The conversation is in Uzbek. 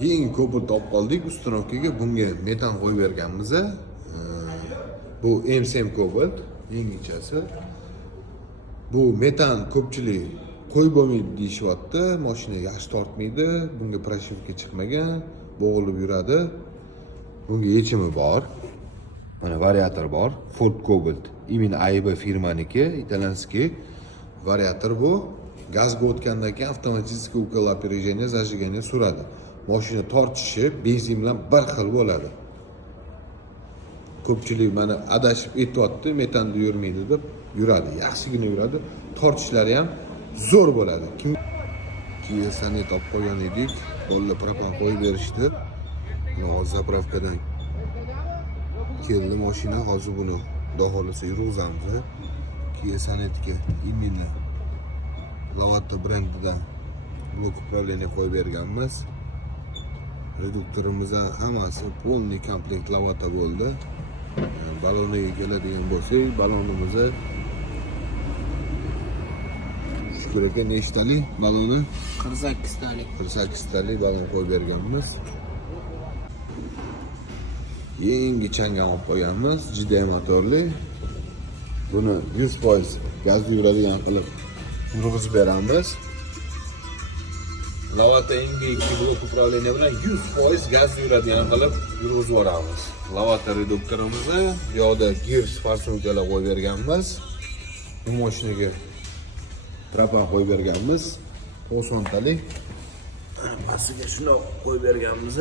Yangi Cobalt olib qoldik uстановkaga. Bunga metan qo'yib berganmiz. Bu M7 Cobalt yangichasi. Bu metan ko'pchilik qo'yib bo'lmaydi deyishyapti. Mashina yaxshi tortmaydi, bunga pрошивка chiqmagan, bo'g'ilib yuradi. Bunga yechimi bor. Mana variator bor. Ford Cobalt. Именно AIB firmaniki, italyanskiy variator bu. Gazga o'tgandan keyin avtomatiskiy ukol опережение zajigani suradi. Mashina tortishi benzin bilan bir xil bo'ladi. Ko'pchilik mana adashib aytyapti, metanda yurmaydi deb yuradi. Yaxshigina yuradi. Tortishlari ham zo'r bo'ladi. Kia Sonet olib qo'ygan edik. Bolalar propan qo'yib berishdi. Hozir zapravkadan keldi mashina. Hozir buni xudo xolasa yurg'izamiz. Kia Sonetga именно Lavata brendidan blok upravleniya qo'yib berganmiz. Reduktorimizdan hammasi полный komplekt Lavata bo'ldi. Baloniga keladigan bo'lsak, balonimizni shukur aka nechtali baloni? 48 talik. 48 talik balon qo'yib berganmiz. Yangi changan olib qo'yganmiz, JDM motorli. Buni 100% gazda yuradigan qilib yurg'izib beramiz. Lavata yangi 2 blok upravleniya bilan 100% gazda yuradigan qilib yurg'izib yuboramiz. Lavata reduktorimizni bu yoqda girs farsunkalar qo'yib berganmiz. Bu mashinaga propan qo'yib berganmiz. 90 talik. Pastiga shuni qo'yib berganmiz.